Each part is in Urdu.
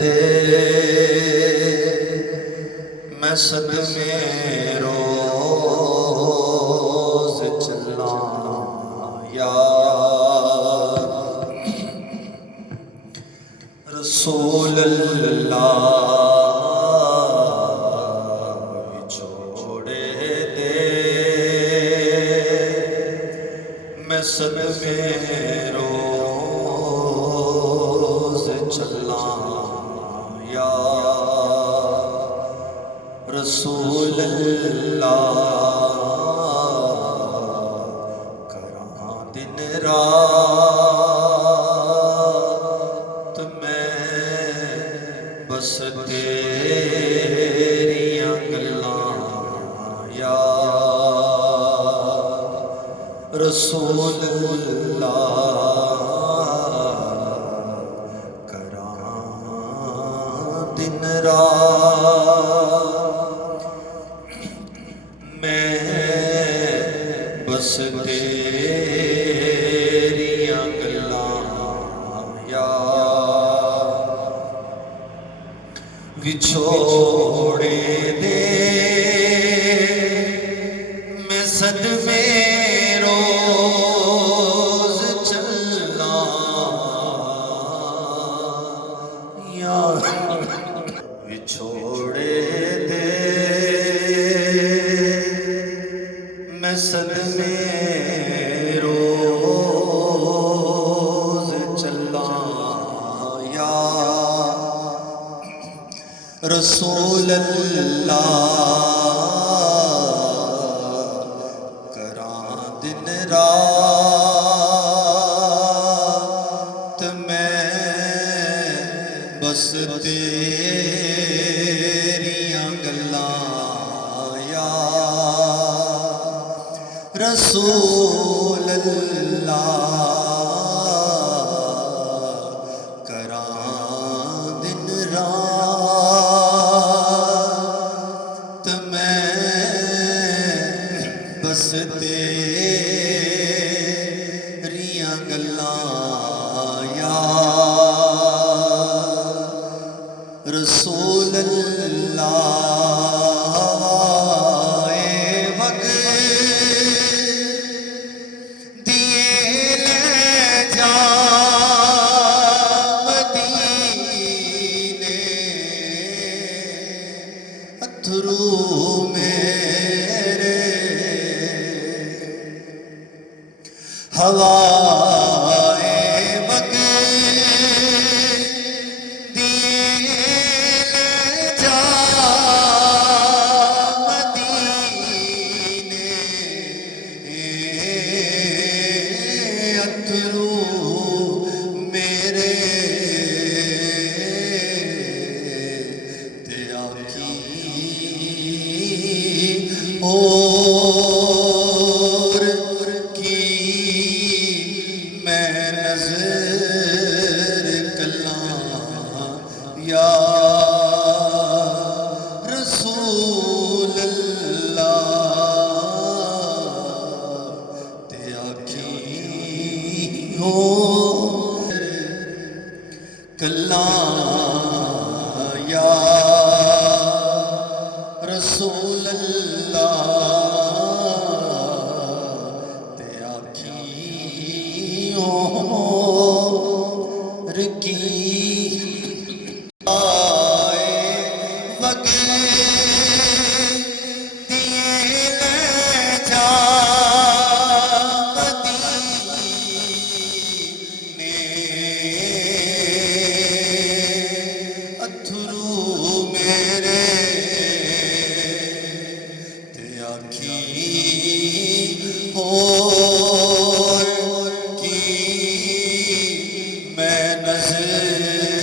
دے میں صدمے روز چلا یا رسول اللہ چھوڑے دے میں صدمے روز چلا یا رسول اللہ کراں دن رات میں بس تیریاں گلاں یا رسول اللہ کراں دن رات میں بس تیریاں گلاں یا وچھوڑے دے میں صدمے روز چلا یا وچھوڑے دے میں صدمے روز چلا یا رسول اللہ کراں دن رات میں بس تیریاں گلاں یا رسول اللہ کراں دن رات میں بس تیریاں گلاں یا رسول اللہ اتھرو میرے ہوائے وقت دیے جا مدینے اتھرو میرے اور کی میں نظر کلاں یا رسول اللہ تے آکھی ہو کلاں یا رسول اللہ تے آکھیوں رکی آئے وقت دیے لے جا مدینے اتھرو میرے اور کی میں نظر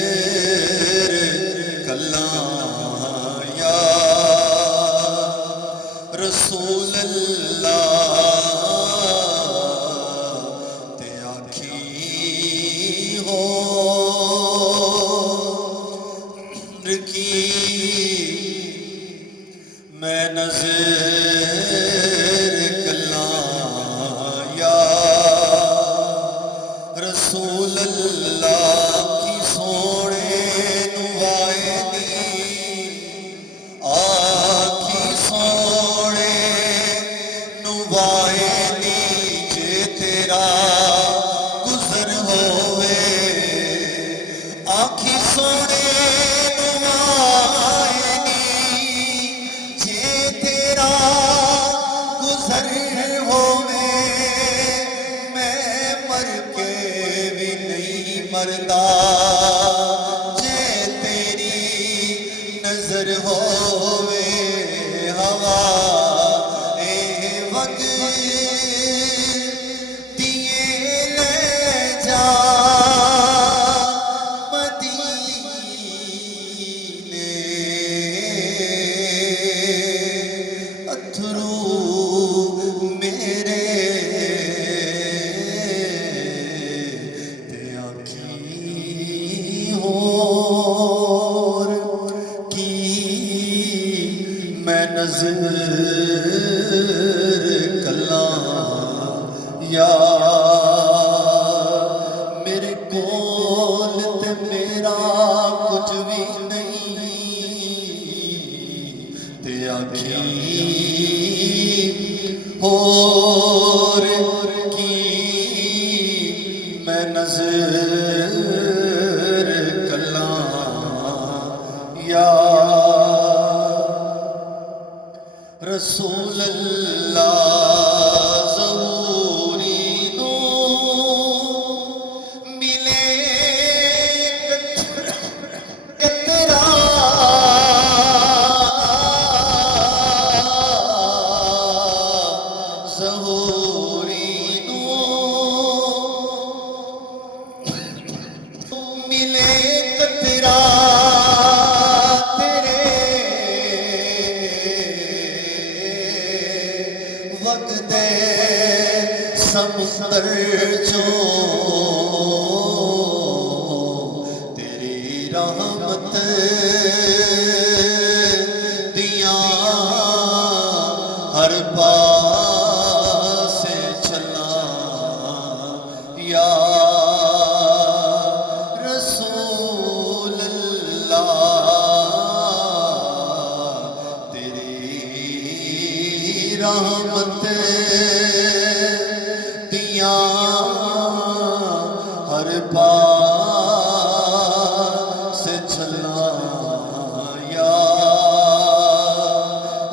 جے تیری نظر ہووے ہوا اے وقت دیے لے جا مدینے اتھرو میرے تے آنکھی ہور کی میں نظر کلاں یا میرے کول تے میرا کچھ بھی نہیں تے آنکھی ہور کی میں نظر کلاں یا رسول اللہ ظہوری نو ملے کترا ظہوری نو ملے کترا وقت سمندر چوں تیری رحمت دیاں ہر پاسے چلاں یا رسول اللہ تیری رحمت دیاں ہر پاس چلاں یا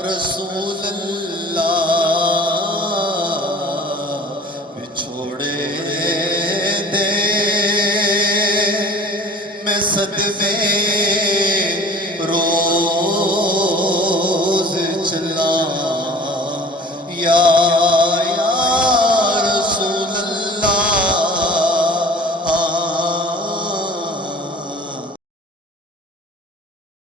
رسول اللہ بچھوڑے دے میں صدمے